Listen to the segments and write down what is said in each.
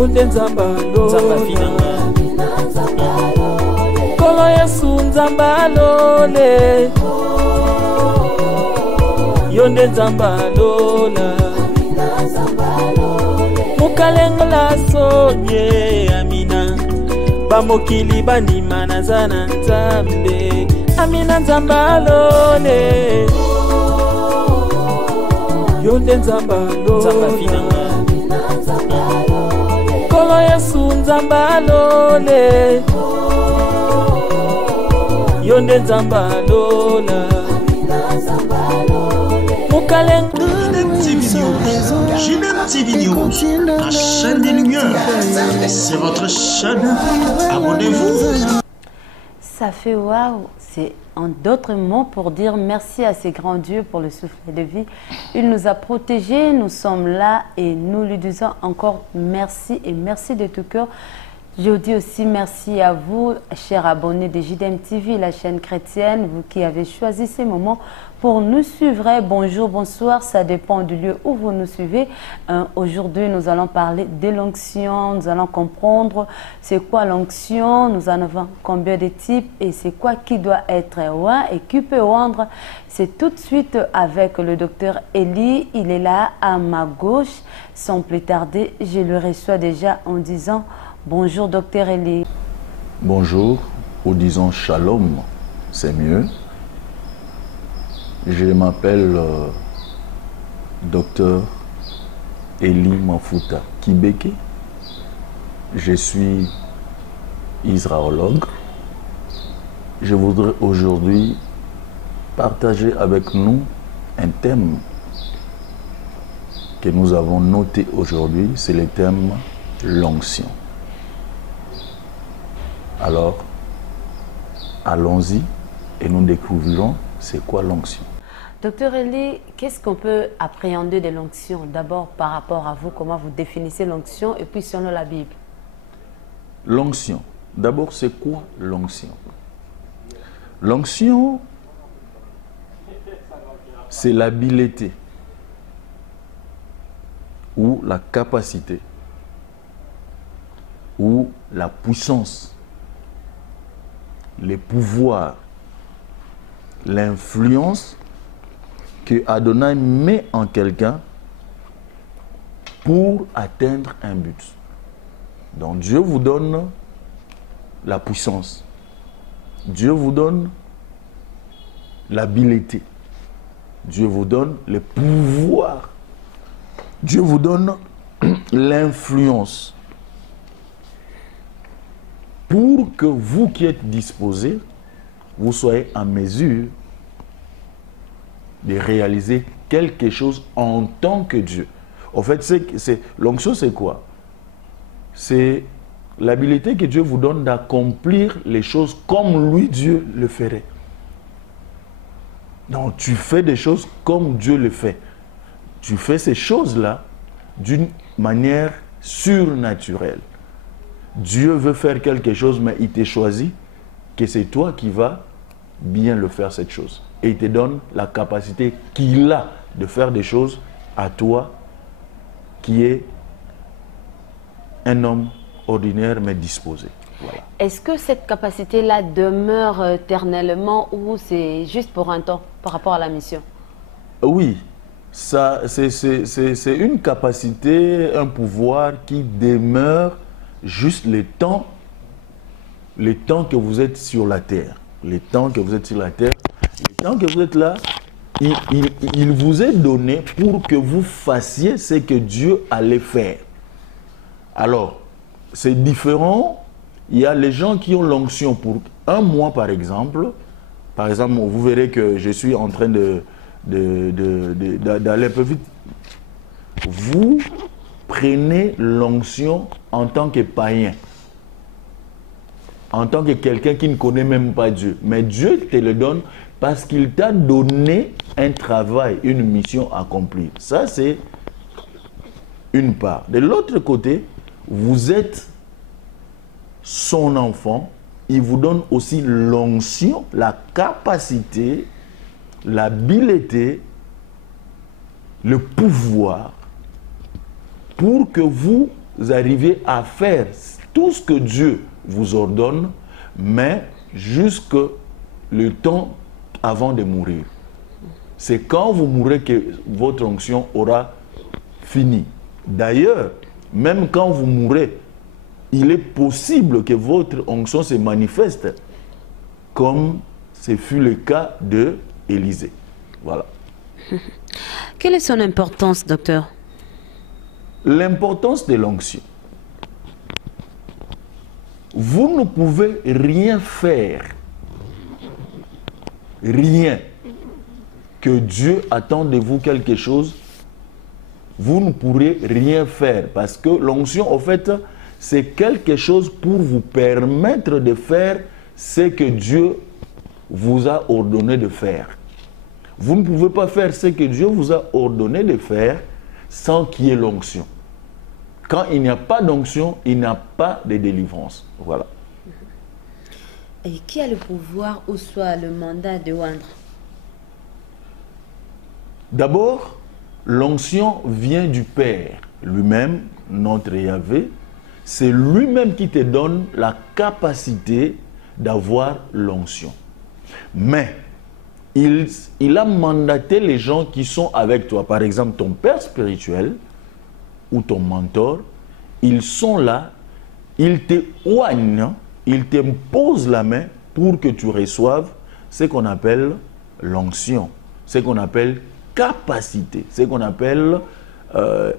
Yonde nzambalo Nzamba finanga Kolo Yesu nzambalole Yonde nzambalola Mukalengola sonye amina Bamokili bandima nazana nzambe Amina nzambalole Yonde nzambalo Nzamba finanga Kolo Yesu nzambalole Yonde nzambalola JDM TV News, la chaîne des lumières. C'est votre chaîne. Abonnez-vous. Ça fait waouh. C'est en d'autres mots pour dire merci à ces grands dieux pour le souffle de vie. Il nous a protégés, nous sommes là et nous lui disons encore merci et merci de tout cœur. Je vous dis aussi merci à vous, chers abonnés de JDM TV, la chaîne chrétienne, vous qui avez choisi ces moments pour nous suivre. Bonjour, bonsoir, ça dépend du lieu où vous nous suivez. Aujourd'hui, nous allons parler de l'onction, nous allons comprendre c'est quoi l'onction, nous en avons combien de types et c'est quoi qui doit être oint et qui peut oindre. C'est tout de suite avec le docteur Eli, il est là à ma gauche. Sans plus tarder, je le reçois déjà en disant bonjour docteur Eli. Bonjour, ou disons shalom, c'est mieux. Je m'appelle docteur Eli Mafuta Kibeke. Je suis israéologue. Je voudrais aujourd'hui partager avec nous un thème que nous avons noté aujourd'hui, c'est le thème l'onction. Alors, allons-y et nous découvrirons c'est quoi l'onction. Docteur Eli, qu'est-ce qu'on peut appréhender de l'onction? D'abord, par rapport à vous, comment vous définissez l'onction et puis selon la Bible? L'onction. D'abord, c'est quoi l'onction? L'onction, c'est l'habileté ou la capacité ou la puissance, les pouvoirs, l'influence que Adonai met en quelqu'un pour atteindre un but. Donc Dieu vous donne la puissance. Dieu vous donne l'habileté. Dieu vous donne le pouvoir. Dieu vous donne l'influence. Pour que vous qui êtes disposés, vous soyez en mesure de réaliser quelque chose en tant que Dieu. En fait, l'onction, c'est quoi? C'est l'habilité que Dieu vous donne d'accomplir les choses comme lui, Dieu, le ferait. Donc, tu fais des choses comme Dieu le fait. Tu fais ces choses-là d'une manière surnaturelle. Dieu veut faire quelque chose, mais il t'a choisi que c'est toi qui vas bien le faire, cette chose. Et il te donne la capacité qu'il a de faire des choses à toi, qui est un homme ordinaire, mais disposé. Voilà. Est-ce que cette capacité-là demeure éternellement ou c'est juste pour un temps par rapport à la mission? Oui, c'est une capacité, un pouvoir qui demeure juste le temps que vous êtes sur la terre. Le temps que vous êtes sur la terre, le temps que vous êtes là, il vous est donné pour que vous fassiez ce que Dieu allait faire. Alors, c'est différent. Il y a les gens qui ont l'onction pour un mois, par exemple. Par exemple, vous verrez que je suis en train d'aller un peu vite. Vous prenez l'onction en tant que païen, en tant que quelqu'un qui ne connaît même pas Dieu. Mais Dieu te le donne parce qu'il t'a donné un travail, une mission à accomplir. Ça, c'est une part. De l'autre côté, vous êtes son enfant. Il vous donne aussi l'onction, la capacité, l'habileté, le pouvoir pour que vous arriviez à faire tout ce que Dieu vous ordonne, mais jusque le temps avant de mourir. C'est quand vous mourrez que votre onction aura fini. D'ailleurs, même quand vous mourrez, il est possible que votre onction se manifeste comme ce fut le cas de Élisée. Voilà. Quelle est son importance, docteur? L'importance de l'onction. Vous ne pouvez rien faire, rien, que Dieu attend de vous quelque chose, vous ne pourrez rien faire parce que l'onction, en fait, c'est quelque chose pour vous permettre de faire ce que Dieu vous a ordonné de faire. Vous ne pouvez pas faire ce que Dieu vous a ordonné de faire sans qu'il y ait l'onction. Quand il n'y a pas d'onction, il n'y a pas de délivrance. Voilà. Et qui a le pouvoir ou soit le mandat de oindre? D'abord, l'onction vient du Père lui-même, notre Yahvé. C'est lui-même qui te donne la capacité d'avoir l'onction. Mais il a mandaté les gens qui sont avec toi. Par exemple, ton père spirituel ou ton mentor, ils sont là, ils te oignent, ils t'imposent la main pour que tu reçoives ce qu'on appelle l'onction, ce qu'on appelle capacité, ce qu'on appelle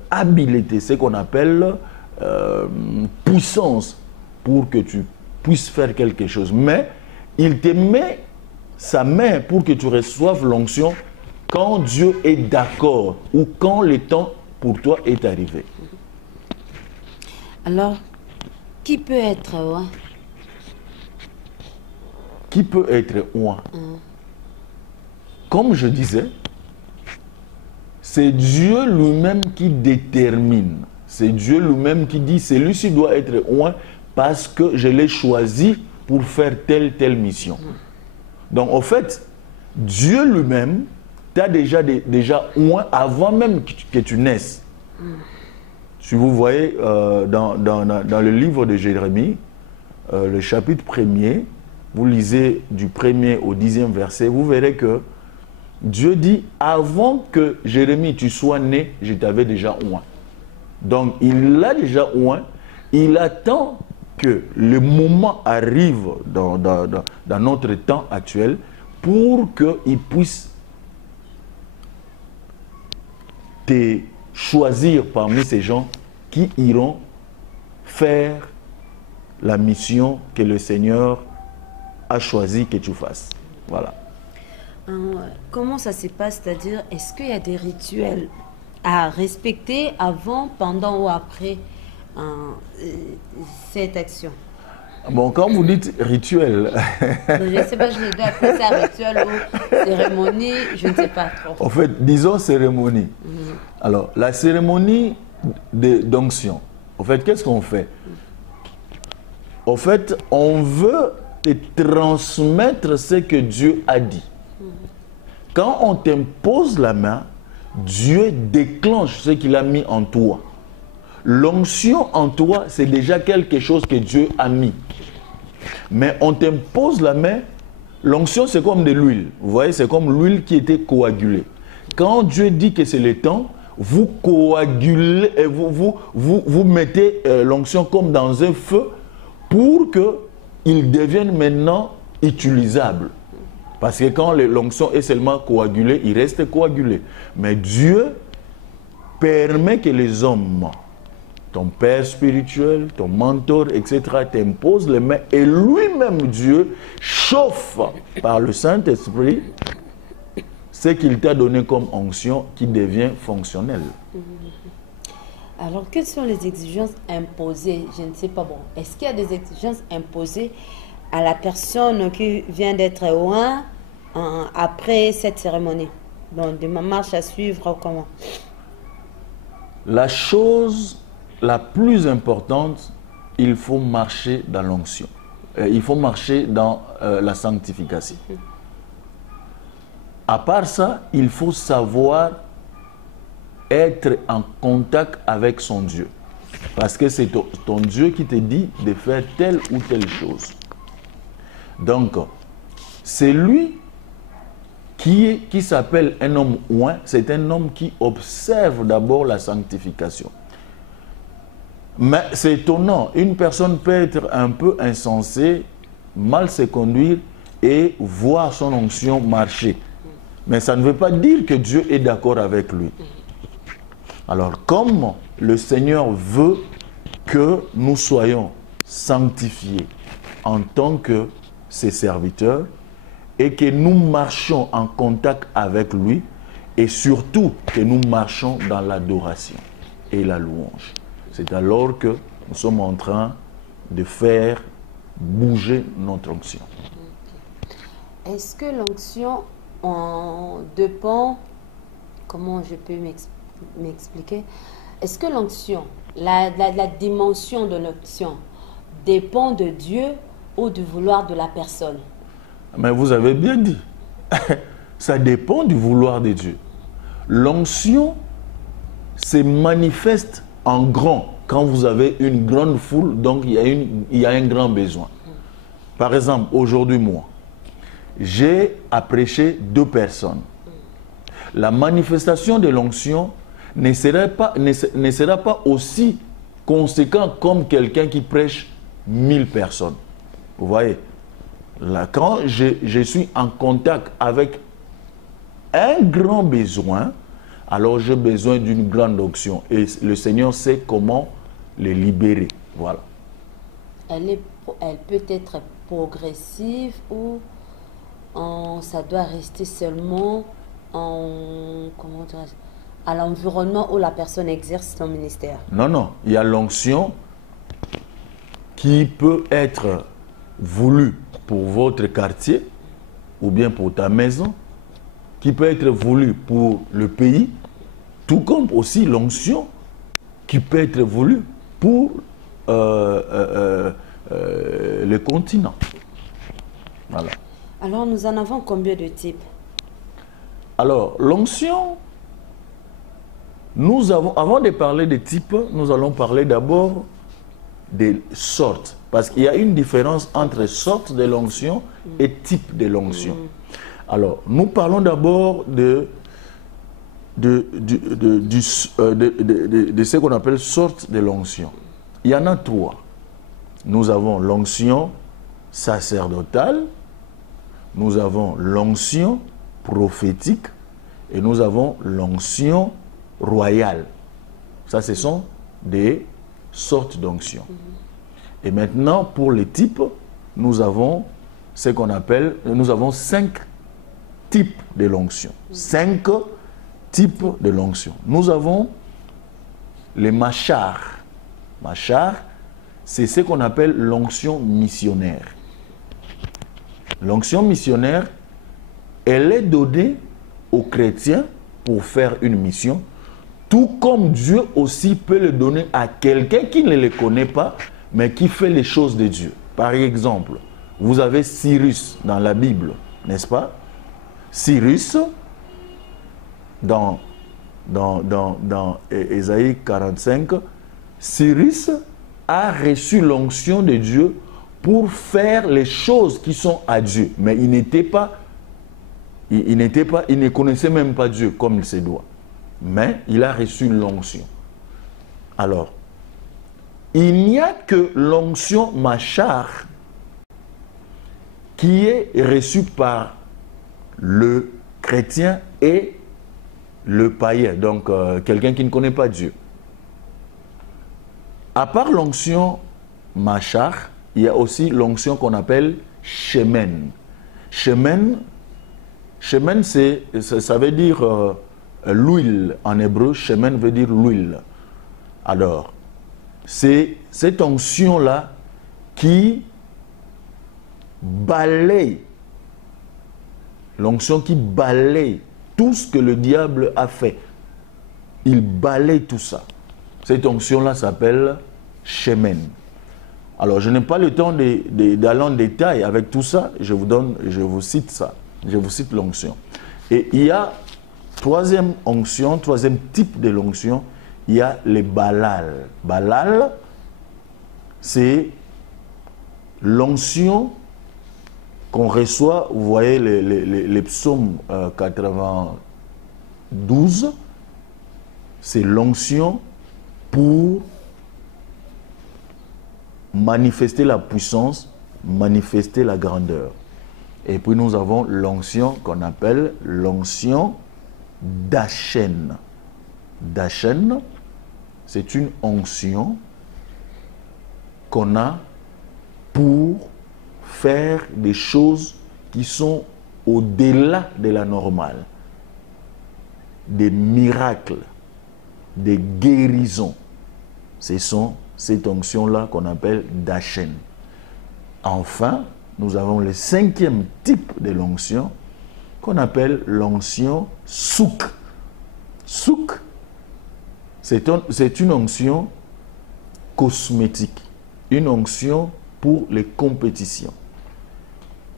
habileté, ce qu'on appelle puissance pour que tu puisses faire quelque chose. Mais il te met sa main pour que tu reçoives l'onction quand Dieu est d'accord ou quand le temps pour toi est arrivé. Alors, qui peut être oint? Qui peut être oint? Comme je disais, c'est Dieu lui-même qui détermine. C'est Dieu lui-même qui dit, celui-ci doit être oint parce que je l'ai choisi pour faire telle mission. Donc, en fait, Dieu lui-même t'a déjà oint avant même que tu naisses. Si vous voyez dans le livre de Jérémie, le chapitre 1er, vous lisez du 1er au 10e verset, vous verrez que Dieu dit, avant que Jérémie tu sois né, je t'avais déjà oint. Donc, il l'a déjà oint, il attend que le moment arrive dans notre temps actuel pour qu'il puisse te choisir parmi ces gens qui iront faire la mission que le Seigneur a choisi que tu fasses. Voilà. Comment ça se passe? C'est-à-dire, est-ce qu'il y a des rituels à respecter avant, pendant ou après cette action? Bon, quand vous dites rituel... Je ne sais pas, je dois appeler ça rituel ou cérémonie, je ne sais pas trop. En fait, disons cérémonie. Alors, la cérémonie d'onction, en fait, qu'est-ce qu'on fait? En fait, on veut te transmettre ce que Dieu a dit. Quand on t'impose la main, Dieu déclenche ce qu'il a mis en toi. L'onction en toi, c'est déjà quelque chose que Dieu a mis. Mais on t'impose la main, l'onction c'est comme de l'huile. Vous voyez, c'est comme l'huile qui était coagulée. Quand Dieu dit que c'est le temps, vous coagulez et vous mettez l'onction comme dans un feu pour qu'il devienne maintenant utilisable. Parce que quand l'onction est seulement coagulée, il reste coagulé. Mais Dieu permet que les hommes, ton père spirituel, ton mentor, etc., t'imposent les mains et lui-même Dieu chauffe par le Saint-Esprit ce qu'il t'a donné comme onction qui devient fonctionnel. Alors, quelles sont les exigences imposées? Je ne sais pas. Bon, est-ce qu'il y a des exigences imposées à la personne qui vient d'être oint après cette cérémonie? Donc, de ma marche à suivre, comment? La chose la plus importante, il faut marcher dans l'onction. Il faut marcher dans la sanctification. À part ça, il faut savoir être en contact avec son Dieu. Parce que c'est ton Dieu qui te dit de faire telle ou telle chose. Donc, c'est lui qui s'appelle un homme oint, c'est un homme qui observe d'abord la sanctification. Mais c'est étonnant, une personne peut être un peu insensée, mal se conduire et voir son onction marcher. Mais ça ne veut pas dire que Dieu est d'accord avec lui. Alors, comme le Seigneur veut que nous soyons sanctifiés en tant que ses serviteurs et que nous marchions en contact avec lui et surtout que nous marchons dans l'adoration et la louange. C'est alors que nous sommes en train de faire bouger notre onction. Est-ce que l'onction dépend, comment je peux m'expliquer? Est-ce que l'onction, la dimension de l'onction dépend de Dieu ou du vouloir de la personne? Mais vous avez bien dit. Ça dépend du vouloir de Dieu. L'onction se manifeste en grand quand vous avez une grande foule, donc il y a un grand besoin. Par exemple, aujourd'hui, moi, j'ai à prêcher 2 personnes. La manifestation de l'onction ne sera pas aussi conséquent comme quelqu'un qui prêche 1000 personnes. Vous voyez? Là, quand je suis en contact avec un grand besoin, alors j'ai besoin d'une grande onction. Et le Seigneur sait comment les libérer. Voilà. Elle peut être progressive ou ça doit rester seulement à l'environnement où la personne exerce son ministère? Non, non. Il y a l'onction qui peut être voulue pour votre quartier ou bien pour ta maison, qui peut être voulue pour le pays, tout comme aussi l'onction qui peut être voulue pour le continent. Voilà. Alors, nous en avons combien de types? Alors, l'onction, avant de parler des types, nous allons parler d'abord des sortes. Parce qu'il y a une différence entre sorte de l'onction et type de l'onction. Alors, nous parlons d'abord de ce qu'on appelle sorte de l'onction. Il y en a 3. Nous avons l'onction sacerdotale, nous avons l'onction prophétique et nous avons l'onction royale. Ça, ce sont des sortes d'onction. Et maintenant, pour les types, nous avons ce qu'on appelle, nous avons 5 types de l'onction. 5 types de l'onction. Nous avons les machars. Machar, c'est ce qu'on appelle l'onction missionnaire. L'onction missionnaire, elle est donnée aux chrétiens pour faire une mission, tout comme Dieu aussi peut le donner à quelqu'un qui ne le connaît pas, mais qui fait les choses de Dieu. Par exemple, vous avez Cyrus dans la Bible, n'est-ce pas? Cyrus, dans Ésaïe 45, Cyrus a reçu l'onction de Dieu pour faire les choses qui sont à Dieu. Mais il ne connaissait même pas Dieu comme il se doit. Mais il a reçu l'onction. Alors, il n'y a que l'onction machar qui est reçue par le chrétien et le païen, donc quelqu'un qui ne connaît pas Dieu. À part l'onction machar, il y a aussi l'onction qu'on appelle shemen. Shemen, ça veut dire l'huile en hébreu. Shemen veut dire l'huile. Alors, c'est cette onction-là qui balaye, l'onction qui balaye tout ce que le diable a fait. Il balaye tout ça. Cette onction-là s'appelle shemen. Alors, je n'ai pas le temps d'aller en détail avec tout ça. Je vous cite ça. Je vous cite l'onction. Et il y a troisième onction, troisième type de l'onction. il y a les balal. Balal, c'est l'onction qu'on reçoit, vous voyez les psaumes 92, c'est l'onction pour manifester la puissance, manifester la grandeur. Et puis nous avons l'onction qu'on appelle l'onction d'Achen. D'Achen, c'est une onction qu'on a pour faire des choses qui sont au-delà de la normale. Des miracles, des guérisons. Ce sont cette onction-là qu'on appelle d'Achen. Enfin, nous avons le 5e type de l'onction qu'on appelle l'onction souk. Souk, c'est une onction cosmétique, une onction pour les compétitions.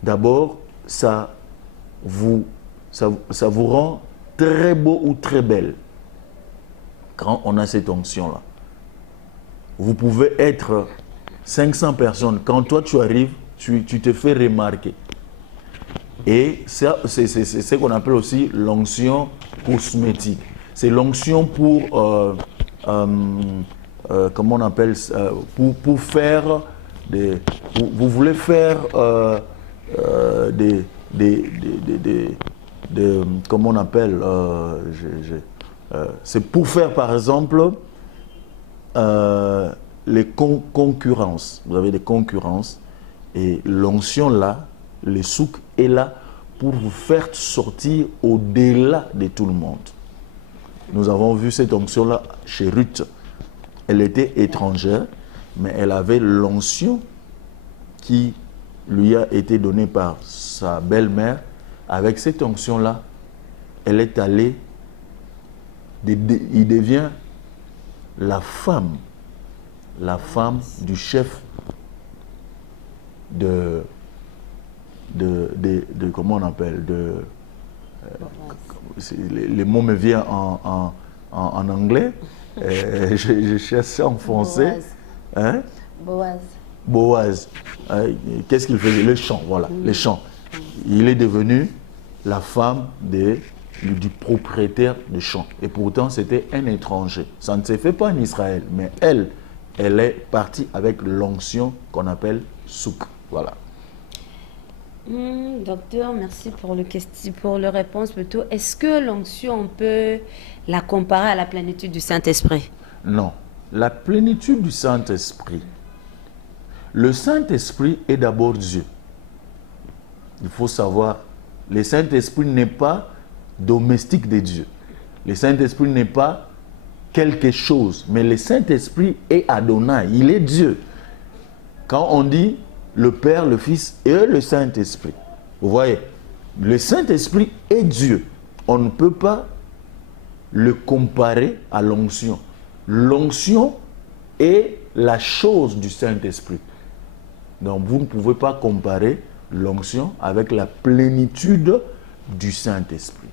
D'abord, ça vous rend très beau ou très belle quand on a cette onction-là. Vous pouvez être 500 personnes. Quand toi, tu arrives, tu te fais remarquer. Et ça, c'est ce qu'on appelle aussi l'onction cosmétique. C'est l'onction pour, comment on appelle ça, pour faire des... Vous voulez faire comment on appelle, c'est pour faire par exemple les concurrences. Vous avez des concurrences et l'onction là, le souk est là pour vous faire sortir au-delà de tout le monde. Nous avons vu cette onction là chez Ruth. Elle était étrangère, mais elle avait l'onction qui lui a été donnée par sa belle-mère. Avec cette onction là, elle est allée, il devient la femme du chef de comment on appelle, les mots me viennent en anglais, je cherche en français. Hein? Boaz. Boaz. Qu'est-ce qu'il faisait? Le chant, voilà, le chant. Il est devenu la femme du propriétaire de champ. Et pourtant, c'était un étranger. Ça ne se fait pas en Israël, mais elle est partie avec l'onction qu'on appelle souk. Voilà. Docteur, merci pour la réponse plutôt. Est-ce que l'onction, on peut la comparer à la plénitude du Saint-Esprit? Non. La plénitude du Saint-Esprit. Le Saint-Esprit est d'abord Dieu. Il faut savoir, le Saint-Esprit n'est pas domestique de Dieu. Le Saint-Esprit n'est pas quelque chose, mais le Saint-Esprit est Adonai, il est Dieu. Quand on dit le Père, le Fils et le Saint-Esprit, vous voyez, le Saint-Esprit est Dieu. On ne peut pas le comparer à l'onction. L'onction est la chose du Saint-Esprit. Donc vous ne pouvez pas comparer l'onction avec la plénitude du Saint-Esprit.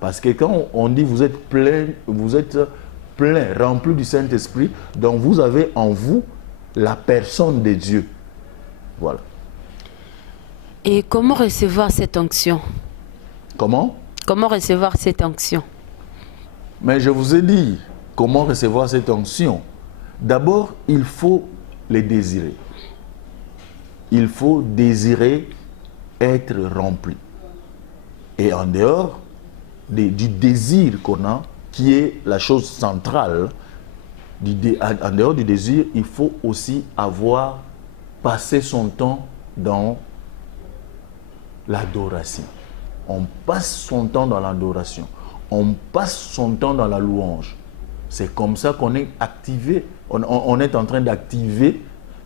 Parce que quand on dit vous êtes plein, rempli du Saint-Esprit, donc vous avez en vous la personne de Dieu. Voilà. Et comment recevoir cette onction? Comment? Comment recevoir cette onction? Mais je vous ai dit comment recevoir cette onction. D'abord, il faut les désirer. Il faut désirer être rempli. Et en dehors du désir qu'on a, qui est la chose centrale, en dehors du désir, il faut aussi avoir passé son temps dans l'adoration. On passe son temps dans l'adoration. On passe son temps dans la louange. C'est comme ça qu'on est activé. On est en train d'activer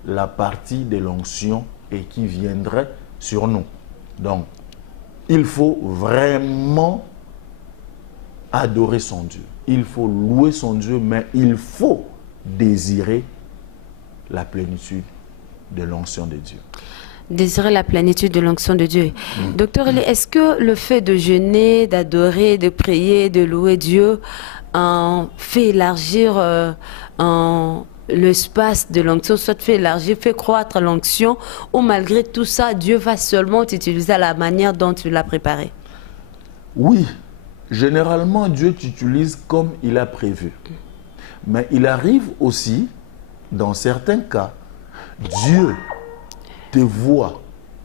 la partie de l'onction et qui viendrait sur nous. Donc, il faut vraiment adorer son Dieu. Il faut louer son Dieu, mais il faut désirer la plénitude de l'onction de Dieu. Désirer la plénitude de l'onction de Dieu. Docteur, est-ce que le fait de jeûner, d'adorer, de prier, de louer Dieu fait élargir l'espace de l'onction, soit fait élargir, fait croître l'onction, ou malgré tout ça, Dieu va seulement t'utiliser à la manière dont tu l'as préparé? Oui, généralement, Dieu t'utilise comme il a prévu. Mais il arrive aussi, dans certains cas, Dieu te voit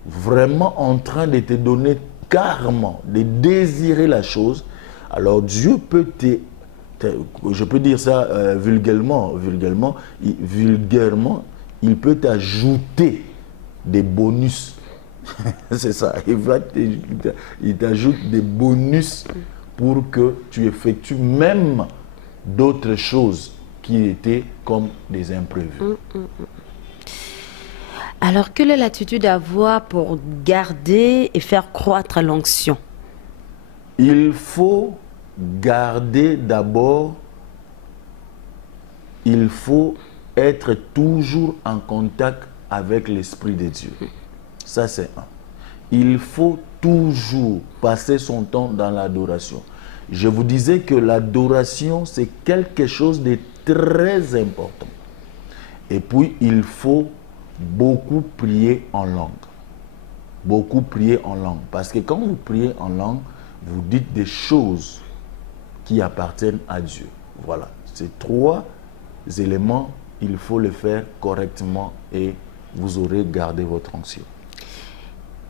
vraiment en train de te donner carrément, de désirer la chose. Alors Dieu peut je peux dire ça vulgairement, il peut t'ajouter des bonus. C'est ça, il t'ajoute des bonus pour que tu effectues même d'autres choses qui étaient comme des imprévus. Alors, quelle est l'attitude à avoir pour garder et faire croître l'onction? Il faut garder d'abord, il faut être toujours en contact avec l'Esprit de Dieu. Ça, c'est un. Il faut toujours passer son temps dans l'adoration. Je vous disais que l'adoration, c'est quelque chose de très important. Et puis, il faut beaucoup prier en langue. Beaucoup prier en langue. Parce que quand vous priez en langue, vous dites des choses qui appartiennent à Dieu. Voilà. Ces trois éléments, il faut les faire correctement et vous aurez gardé votre onction.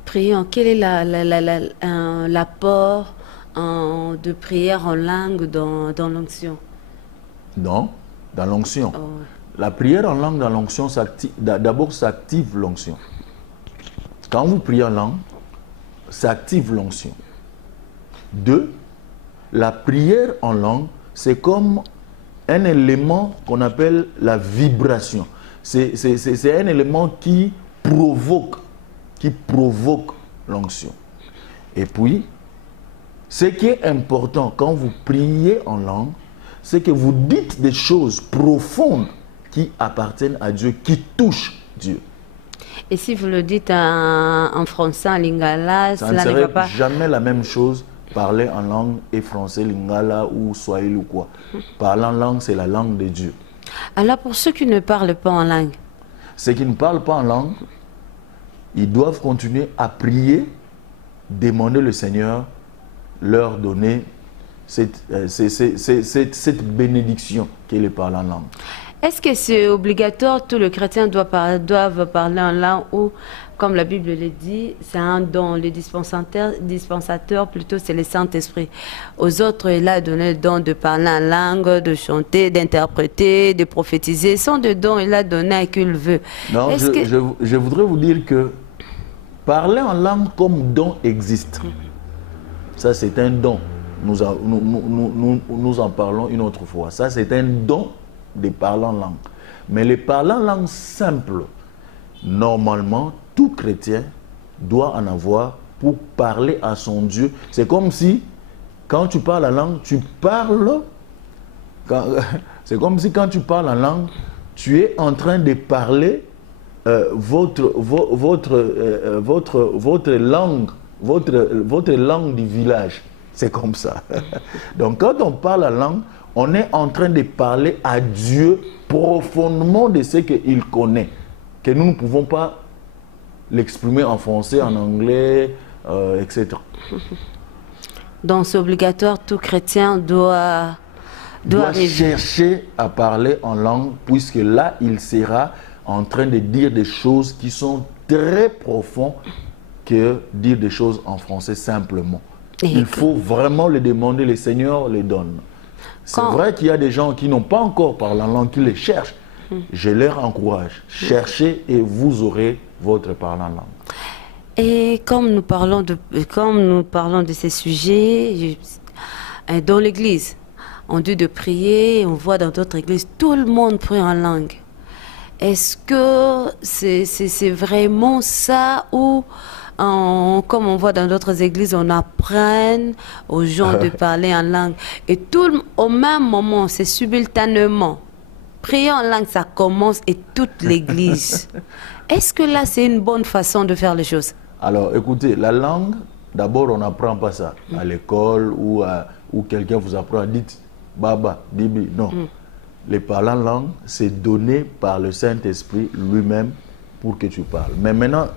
Prions. Quel est l'apport de prière en langue dans l'onction? Dans l'onction. Oh. La prière en langue dans l'onction, d'abord, ça active l'onction. Quand vous priez en langue, ça active l'onction. 2, la prière en langue, c'est comme un élément qu'on appelle la vibration. C'est un élément qui provoque l'onction. Et puis, ce qui est important quand vous priez en langue, c'est que vous dites des choses profondes qui appartiennent à Dieu, qui touchent Dieu. Et si vous le dites en français, en lingala, ça ne cela ne va pas... jamais la même chose, parler en langue et français, lingala ou swahili ou quoi. Parler en langue, c'est la langue de Dieu. Alors pour ceux qui ne parlent pas en langue? Ceux qui ne parlent pas en langue, ils doivent continuer à prier, demander le Seigneur, leur donner cette bénédiction qu'est le parler en langue. Est-ce que c'est obligatoire, tous les chrétiens doivent parler en langue, ou, comme la Bible le dit, c'est un don? Le dispensateur plutôt, c'est le Saint-Esprit. Aux autres, il a donné le don de parler en langue, de chanter, d'interpréter, de prophétiser. Ce sont des dons, il a donné à qui il veut. Non, je voudrais vous dire que parler en langue comme don existe. Ça, c'est un don. Nous en parlons une autre fois. Ça, c'est un don de parler en langue. Mais les parler en langue simple, normalement, tout chrétien doit en avoir pour parler à son Dieu. C'est comme si, quand tu parles la langue, tu parles... C'est comme si quand tu parles en langue, tu es en train de parler votre langue du village. C'est comme ça. Donc quand on parle la langue, on est en train de parler à Dieu profondément de ce qu'il connaît, que nous ne pouvons pas l'exprimer en français, en anglais, etc. Donc c'est obligatoire, tout chrétien doit chercher à parler en langue, puisque là, il sera en train de dire des choses qui sont très profondes que dire des choses en français simplement. Il faut vraiment le demander, le Seigneur les donne. C'est vrai qu'il y a des gens qui n'ont pas encore parlé en langue, qui les cherchent. Je leur encourage. Cherchez et vous aurez votre parole en langue. Et comme nous parlons de ces sujets, dans l'église, on dit de prier, on voit dans d'autres églises, tout le monde prie en langue. Est-ce que c'est vraiment ça, ou comme on voit dans d'autres églises, on apprend aux gens de parler en langue, et au même moment, c'est simultanément. Prier en langue, ça commence, et toute l'église. Est-ce que là, c'est une bonne façon de faire les choses? Alors, écoutez, la langue, d'abord, on n'apprend pas ça à l'école, ou quelqu'un vous apprend, dites Baba, Bibi, non. Les parlants langue, c'est donné par le Saint-Esprit lui-même pour que tu parles. Mais maintenant,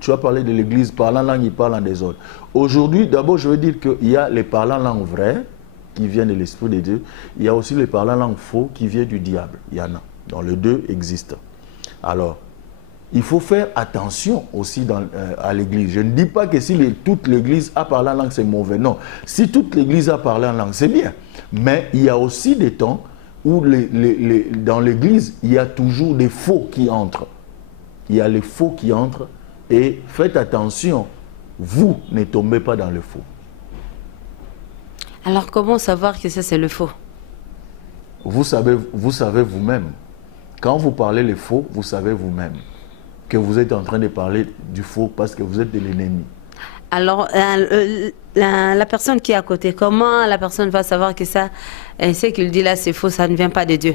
tu as parlé de l'Église, parlant langue, il parle en désordre. Aujourd'hui, d'abord, je veux dire qu'il y a les parlants langue vrais, qui viennent de l'Esprit de Dieu. Il y a aussi les parlants langue faux, qui viennent du diable. Il y en a. Donc, les deux existent. Alors, il faut faire attention aussi à l'Église. Je ne dis pas que si toute l'Église a parlé en langue, c'est mauvais. Non. Si toute l'Église a parlé en langue, c'est bien. Mais il y a aussi des temps où dans l'Église, il y a toujours des faux qui entrent. Il y a les faux qui entrent et faites attention, vous ne tombez pas dans le faux. Alors comment savoir que ça c'est le faux? Vous savez vous-même. Quand vous parlez les faux, vous savez vous-même que vous êtes en train de parler du faux parce que vous êtes de l'ennemi. Alors, la personne qui est à côté, comment la personne va savoir que ça, ce qu'il dit là, c'est faux, ça ne vient pas de Dieu?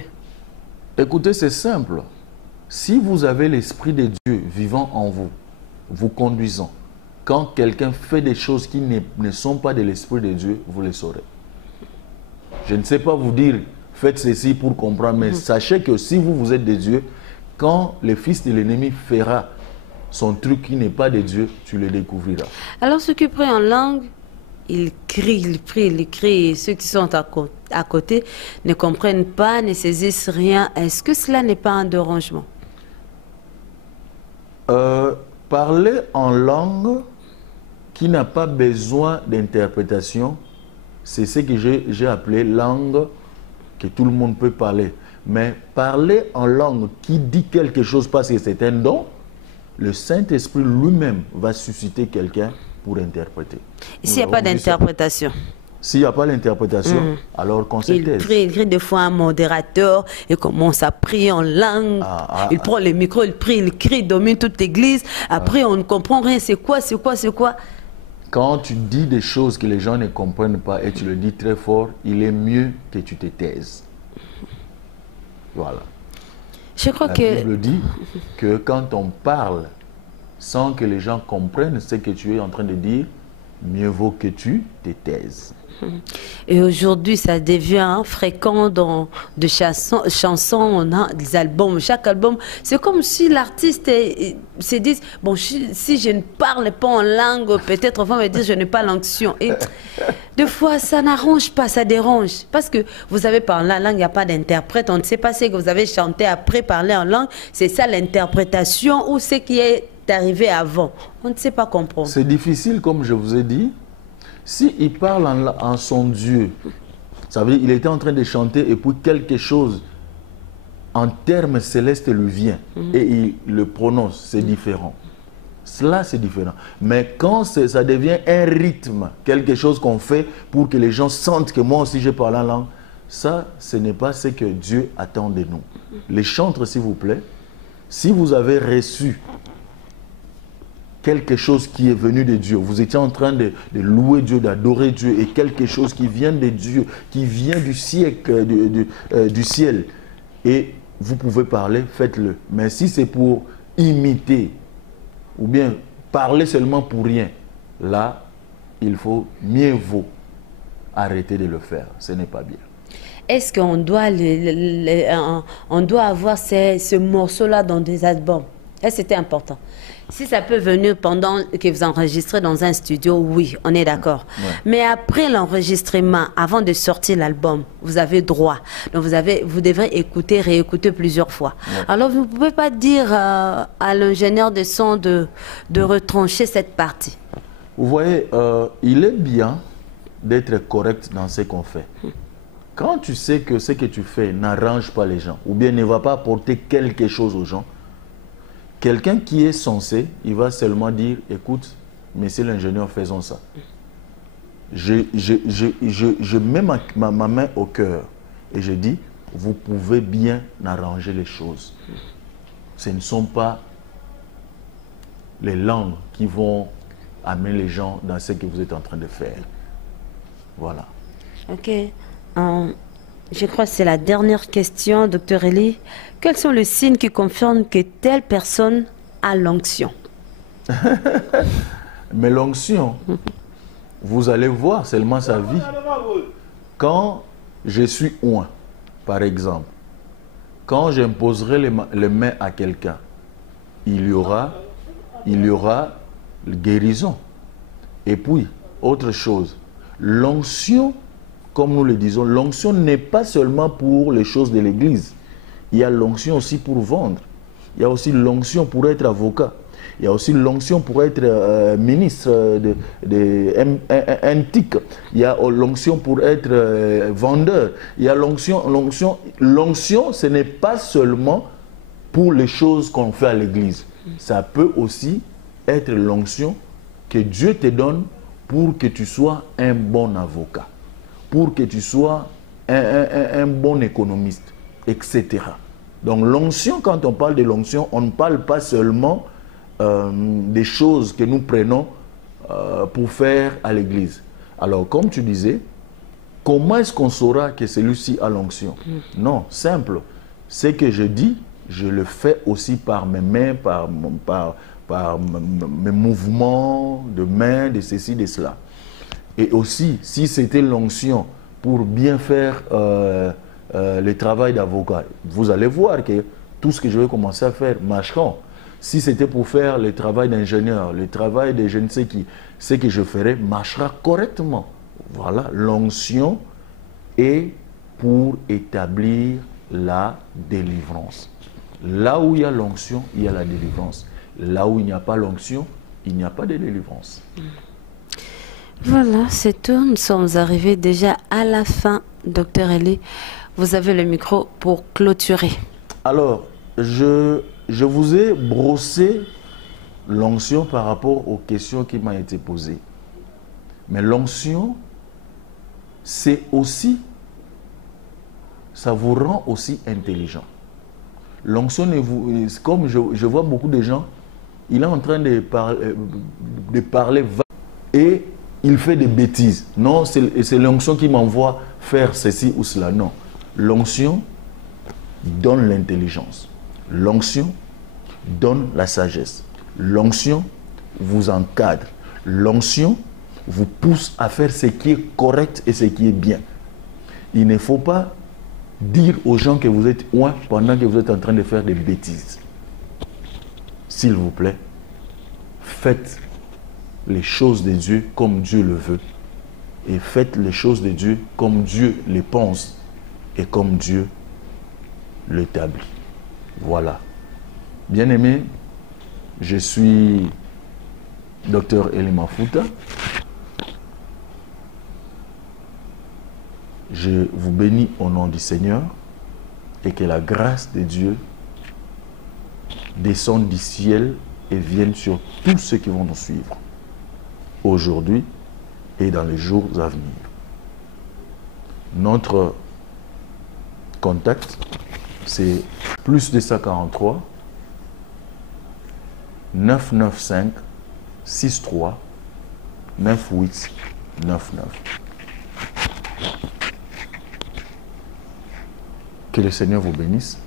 Écoutez, c'est simple. Si vous avez l'Esprit de Dieu vivant en vous, vous conduisant, quand quelqu'un fait des choses qui ne sont pas de l'Esprit de Dieu, vous les saurez. Je ne sais pas vous dire, faites ceci pour comprendre, mais sachez que si vous êtes de Dieu, quand le fils de l'ennemi fera son truc qui n'est pas de Dieu, tu le découvriras. Alors ceux qui prient en langue, ils crient, ils prient, ils crient. Et ceux qui sont à côté ne comprennent pas, ne saisissent rien. Est-ce que cela n'est pas un dérangement? Parler en langue qui n'a pas besoin d'interprétation, c'est ce que j'ai appelé langue que tout le monde peut parler. Mais parler en langue qui dit quelque chose parce que c'est un don, le Saint-Esprit lui-même va susciter quelqu'un pour interpréter. S'il n'y a pas d'interprétation? S'il n'y a pas d'interprétation, alors qu'on se taise. Il crie des fois un modérateur et commence à prier en langue. Il prend le micro, il prie, il crie, il domine toute l'église. Après, on ne comprend rien. C'est quoi, c'est quoi, c'est quoi? Quand tu dis des choses que les gens ne comprennent pas et tu le dis très fort, il est mieux que tu te taises. Voilà. Je crois La Bible dit que quand on parle sans que les gens comprennent ce que tu es en train de dire, mieux vaut que tu te taises. Et aujourd'hui, ça devient fréquent dans des chansons, on a des albums. Chaque album, c'est comme si l'artiste se dit, bon, si je ne parle pas en langue, peut-être on va me dire je n'ai pas l'onction. Et des fois, ça n'arrange pas, ça dérange. Parce que vous avez parlé en langue, il n'y a pas d'interprète. On ne sait pas ce que vous avez chanté après parler en langue. C'est ça l'interprétation ou ce qui est arrivé avant. On ne sait pas comprendre. C'est difficile, comme je vous ai dit. S'il parle en son Dieu, ça veut dire qu'il était en train de chanter et puis quelque chose en termes célestes lui vient et il le prononce, c'est différent. Cela, c'est différent. Mais quand ça devient un rythme, quelque chose qu'on fait pour que les gens sentent que moi aussi je parle en langue, ça, ce n'est pas ce que Dieu attend de nous. Les chantres, s'il vous plaît, si vous avez reçu quelque chose qui est venu de Dieu, vous étiez en train de louer Dieu, d'adorer Dieu, et quelque chose qui vient de Dieu, qui vient du ciel, et vous pouvez parler, faites-le. Mais si c'est pour imiter, ou bien parler seulement pour rien, là, il faut, mieux vaut arrêter de le faire. Ce n'est pas bien. Est-ce qu'on doit, on doit avoir ce morceau-là dans des albums? Est-ce que c'était important? Si ça peut venir pendant que vous enregistrez dans un studio, oui, on est d'accord. Ouais. Mais après l'enregistrement, avant de sortir l'album, vous avez droit. Donc vous devrez écouter, réécouter plusieurs fois. Ouais. Alors vous ne pouvez pas dire à l'ingénieur de son de retrancher cette partie. Vous voyez, il est bien d'être correct dans ce qu'on fait. Quand tu sais que ce que tu fais n'arrange pas les gens, ou bien ne va pas apporter quelque chose aux gens, quelqu'un qui est censé, il va seulement dire, écoute, monsieur l'ingénieur, faisons ça. Je mets ma main au cœur et je dis, vous pouvez bien arranger les choses. Ce ne sont pas les langues qui vont amener les gens dans ce que vous êtes en train de faire. Voilà. Ok. Je crois que c'est la dernière question, Dr Eli. Quels sont les signes qui confirment que telle personne a l'onction? Mais l'onction, vous allez voir seulement sa vie. Quand je suis oint, par exemple. Quand j'imposerai les mains à quelqu'un, il y aura guérison. Et puis, autre chose, l'onction, comme nous le disons, l'onction n'est pas seulement pour les choses de l'église. Il y a l'onction aussi pour vendre. Il y a aussi l'onction pour être avocat. Il y a aussi l'onction pour être ministre un TIC. Il y a l'onction pour être vendeur. Il y a l'onction. L'onction, ce n'est pas seulement pour les choses qu'on fait à l'église. Ça peut aussi être l'onction que Dieu te donne pour que tu sois un bon avocat, pour que tu sois un bon économiste, etc. Donc l'onction, quand on parle de l'onction, on ne parle pas seulement des choses que nous prenons pour faire à l'église. Alors, comme tu disais, comment est-ce qu'on saura que celui-ci a l'onction? Non, simple. Ce que je dis, je le fais aussi par mes mains, par mes mouvements de main, de ceci, de cela. Et aussi, si c'était l'onction pour bien faire le travail d'avocat, vous allez voir que tout ce que je vais commencer à faire marchera. Si c'était pour faire le travail d'ingénieur, le travail de je ne sais qui, ce que je ferai marchera correctement. Voilà, l'onction est pour établir la délivrance. Là où il y a l'onction, il y a la délivrance. Là où il n'y a pas l'onction, il n'y a pas de délivrance. Voilà, c'est tout. Nous sommes arrivés déjà à la fin. Docteur Eli, vous avez le micro pour clôturer. Alors, je vous ai brossé l'onction par rapport aux questions qui m'ont été posées. Mais l'onction, c'est aussi, ça vous rend aussi intelligent. L'onction, comme je vois beaucoup de gens, il est en train de parler et il fait des bêtises. Non, c'est l'onction qui m'envoie faire ceci ou cela. Non. L'onction donne l'intelligence. L'onction donne la sagesse. L'onction vous encadre. L'onction vous pousse à faire ce qui est correct et ce qui est bien. Il ne faut pas dire aux gens que vous êtes oint pendant que vous êtes en train de faire des bêtises. S'il vous plaît, faites les choses de Dieu comme Dieu le veut. Et faites les choses de Dieu comme Dieu les pense et comme Dieu l'établit. Voilà. Bien-aimés, je suis Dr Eli Mafuta. Je vous bénis au nom du Seigneur et que la grâce de Dieu descende du ciel et vienne sur tous ceux qui vont nous suivre aujourd'hui et dans les jours à venir. Notre contact, c'est +243 995 63 9899. Que le Seigneur vous bénisse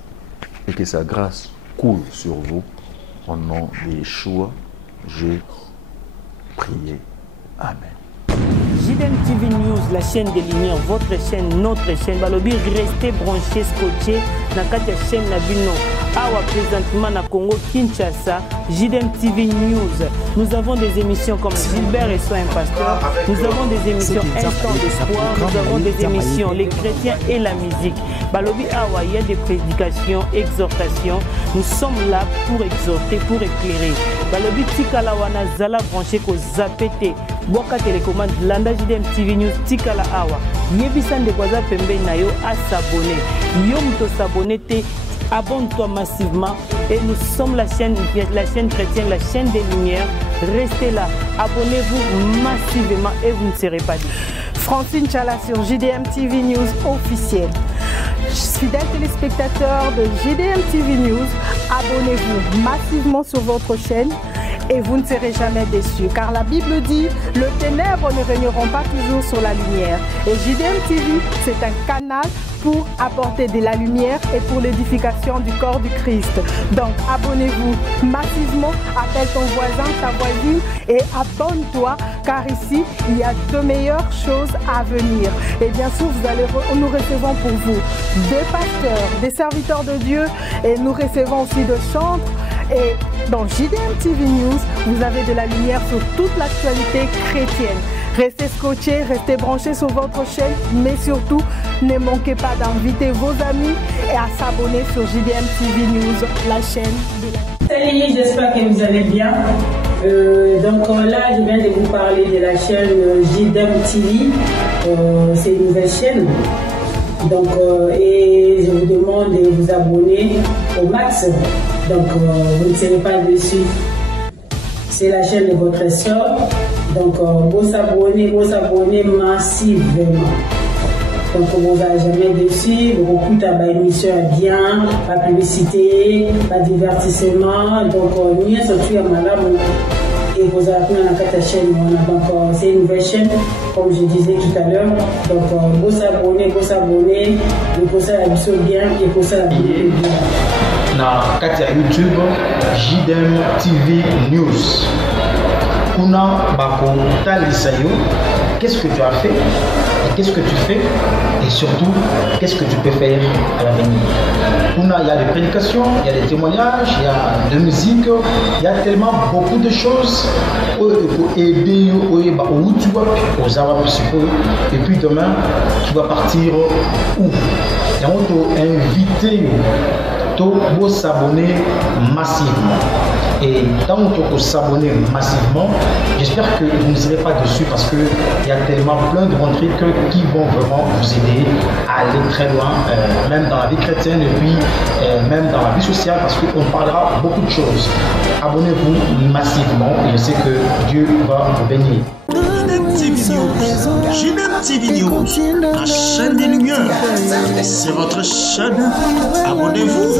et que sa grâce coule sur vous. Au nom de Yeshua, j'ai prié. Amen. JDM TV News, la chaîne des Lumières, votre chaîne, notre chaîne. Balobi, restez branchés, scotchés. Dans la chaîne Nabino, Awa présentement na Congo, Kinshasa, JDM TV News. Nous avons des émissions comme Gilbert et Soin Pasteur. Nous avons des émissions Instant d'Espoir. Nous avons des émissions Les Chrétiens et la musique. Balobi Awa, il y a des prédications, exhortations. Nous sommes là pour exhorter, pour éclairer. Balobi Tikala Wana Zala branché ko Zapete. Boka télécommande Landa JDM TV News Tikala Awa. Yebisan de Kwaza Pembe Nayo à s'abonner. Yom to s'abonner te. Abonne-toi massivement et nous sommes la chaîne chrétienne, la chaîne des Lumières. Restez là, abonnez-vous massivement et vous ne serez pas dit. Francine Chala sur JDM TV News officiel. Fidèles téléspectateurs de JDM TV News, abonnez-vous massivement sur votre chaîne et vous ne serez jamais déçus. Car la Bible dit, le ténèbre ne régneront pas toujours sur la lumière. Et JDM TV, c'est un canal pour apporter de la lumière et pour l'édification du corps du Christ. Donc abonnez-vous massivement, appelle ton voisin, ta voisine et abonne-toi car ici il y a de meilleures choses à venir. Et bien sûr nous recevons pour vous des pasteurs, des serviteurs de Dieu et nous recevons aussi de chantres. Et dans JDM TV News, vous avez de la lumière sur toute l'actualité chrétienne. Restez scotchés, restez branchés sur votre chaîne, mais surtout, ne manquez pas d'inviter vos amis et à s'abonner sur JDM TV News, la chaîne de la... Salut, j'espère que vous allez bien. Donc là, je viens de vous parler de la chaîne JDM TV. C'est une nouvelle chaîne. Donc, et je vous demande de vous abonner au max. Donc, vous ne serez pas déçus. C'est la chaîne de votre soeur. Donc, vous s'abonnez massivement. Donc, vous n'allez jamais déçu. Vous écoutez la émission bien, la publicité, le divertissement. Donc, mieux sortir à madame. Et vous avez la chaîne. Donc, c'est une nouvelle chaîne, comme je disais tout à l'heure. Donc, vous s'abonnez, et pour ça, la mission bien, et pour ça, la vidéo bien. Na kati ya YouTube JDM TV News kuna bako talisa yo qu'est-ce que tu as fait et qu'est-ce que tu fais et surtout qu'est-ce que tu peux faire à l'avenir. Kuna il y a des prédications, il y a des témoignages, il y a de musique, il y a tellement beaucoup de choses pour aider au YouTube aux Arabes et puis demain tu vas partir où et on t'a invité pour s'abonner massivement. Et tant que vous s'abonnez massivement, j'espère que vous ne serez pas dessus parce qu'il y a tellement plein de bons trucs qui vont vraiment vous aider à aller très loin, même dans la vie chrétienne et puis même dans la vie sociale parce qu'on parlera beaucoup de choses. Abonnez-vous massivement et je sais que Dieu va vous bénir. JDM TV News, la chaîne des lumières. C'est votre chaîne. Abonnez-vous.